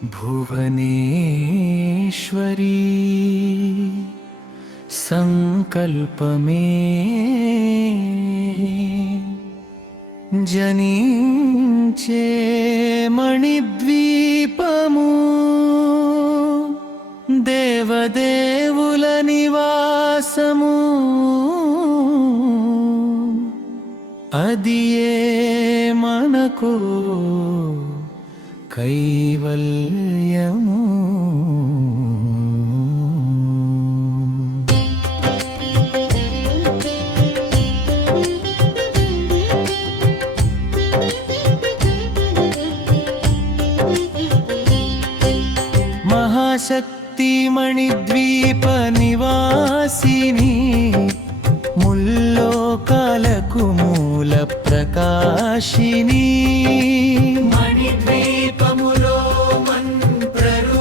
భువనేశ్వరీ సంకల్పమే జనించే మణిద్వీపము దేవదేవుల నివాసము అదియే మనకు కైవల్యము. మహాశక్తి మణిద్వీప నివాసిని ముల్లోకాలకు మూల ప్రకాశిని మణిద్వీపములో మంత్రరూపిణి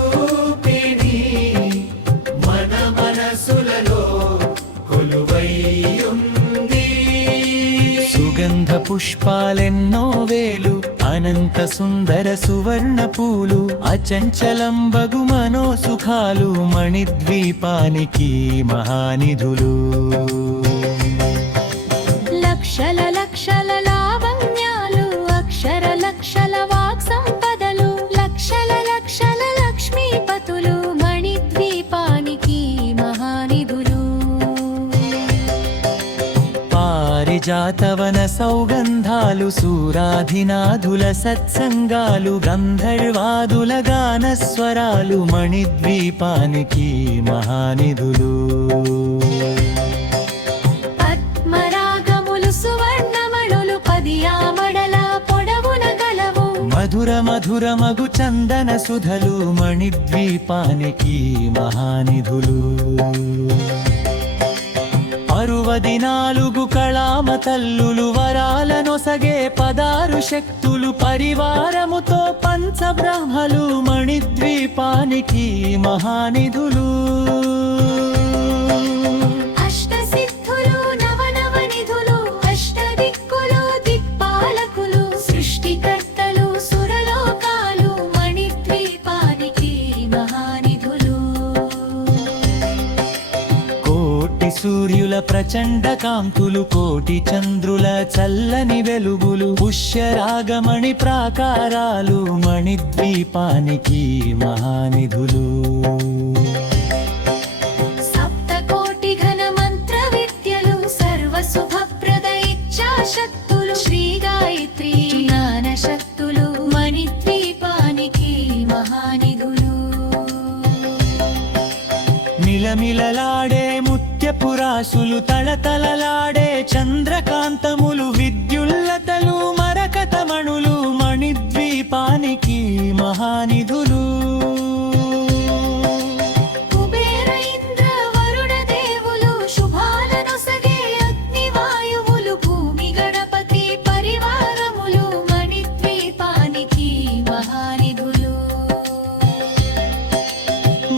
మన మనసులలో కొలువైయుంది. సుగంధ పుష్పాలెన్నో వేలు అనంత సుందర సువర్ణ పూలు అచంచలంబగు మనోసుఖాలు మణిద్వీపానికి మహానిధులు. లక్షల లక్షల లావణ్యాలు అక్షర లక్షల వాక్ సంపదలు లక్షల లక్షల లక్ష్మీపతులు మణిద్వీపానికి మహానిధులు. పారిజాతవన సౌగంధాలు సూరాధినాథుల సత్సంగాలు గంధర్వాదుల గానస్వరాలు మణిద్వీపానికి మహానిధులు. మధుర మధుర మగు చందన సుధలు మణిద్వీపానికి మహానిధులు. 64 కళామ తల్లులు వరాలనొసగే 16 శక్తులు పరివారముతో పంచబ్రహ్మలు మణిద్వీపానికి మహానిధులు. సూర్యుల ప్రచండ కాంతులు కోటి చంద్రుల చల్లని వెలుగులు పుష్యరాగమణి ప్రాకారాలు మణిద్వీపానికి మహానిధులు. సప్తకోటి ఘన మంత్ర విద్యలు సర్వశుభప్రద ఇచ్ఛాశక్తులు శ్రీ గాయత్రి జ్ఞాన శక్తులు మణిద్వీపానికి మహానిధులు. మిలమిలలాడే ముత్యపురాసులు తళతళలాడే చంద్రకాంతములు విద్యుల్లతలు మరకతమణులు మణిద్వీపానికి మహానిధులు. కుబేర ఇంద్ర వరుణ దేవులు శుభాలనొసగే అగ్నివాయువులు భూమి గణపతి పరివారములు మణిద్వీపానికి మహానిధులు.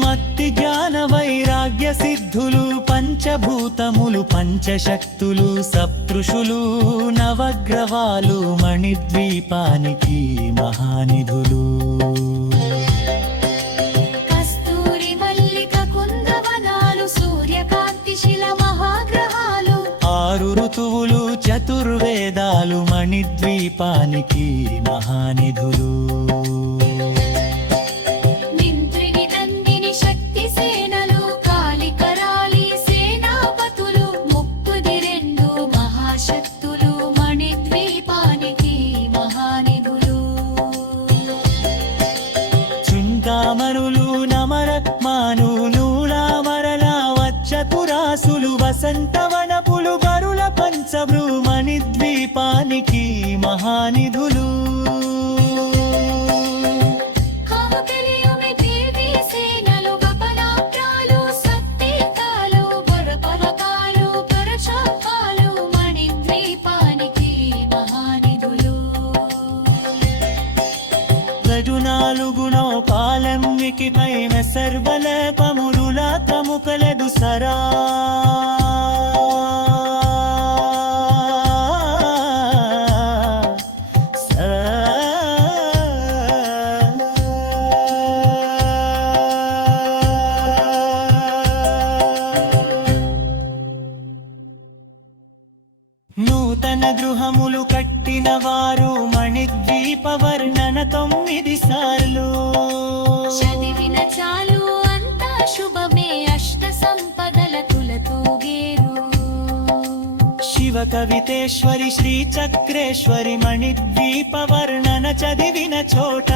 మత్తి జ్ఞాన వైరాగ్య సిద్ధులు పంచభూతములు పంచశక్తులు సప్తృషులు నవగ్రహాలు మణిద్వీపానికి మహానిధులు. కస్తూరి మల్లిక కుందవనాలు సూర్యకాంతి శిల మహాగ్రహాలు 6 ఋతువులు చతుర్వేదాలు మణిద్వీపానికి మహానిధులు. చింతామణులు నమరత్మాను నూలామరల వచ్చపురాసులు వసంతవనపులు గరుల పంచభ్రు మణిద్వీపానికి మహానిధులు. పాలమ్మికిపైన సర్వల పమురుల ప్రముఖలదు సరా మణిద్వీప వర్ణన 9 సార్లు చదివిన చాలు అంతా శుభమే అష్ట సంపదల తులతూగేరు శివ కవితేశ్వరి శ్రీ చక్రేశ్వరి మణిద్వీప వర్ణన చదివిన చోట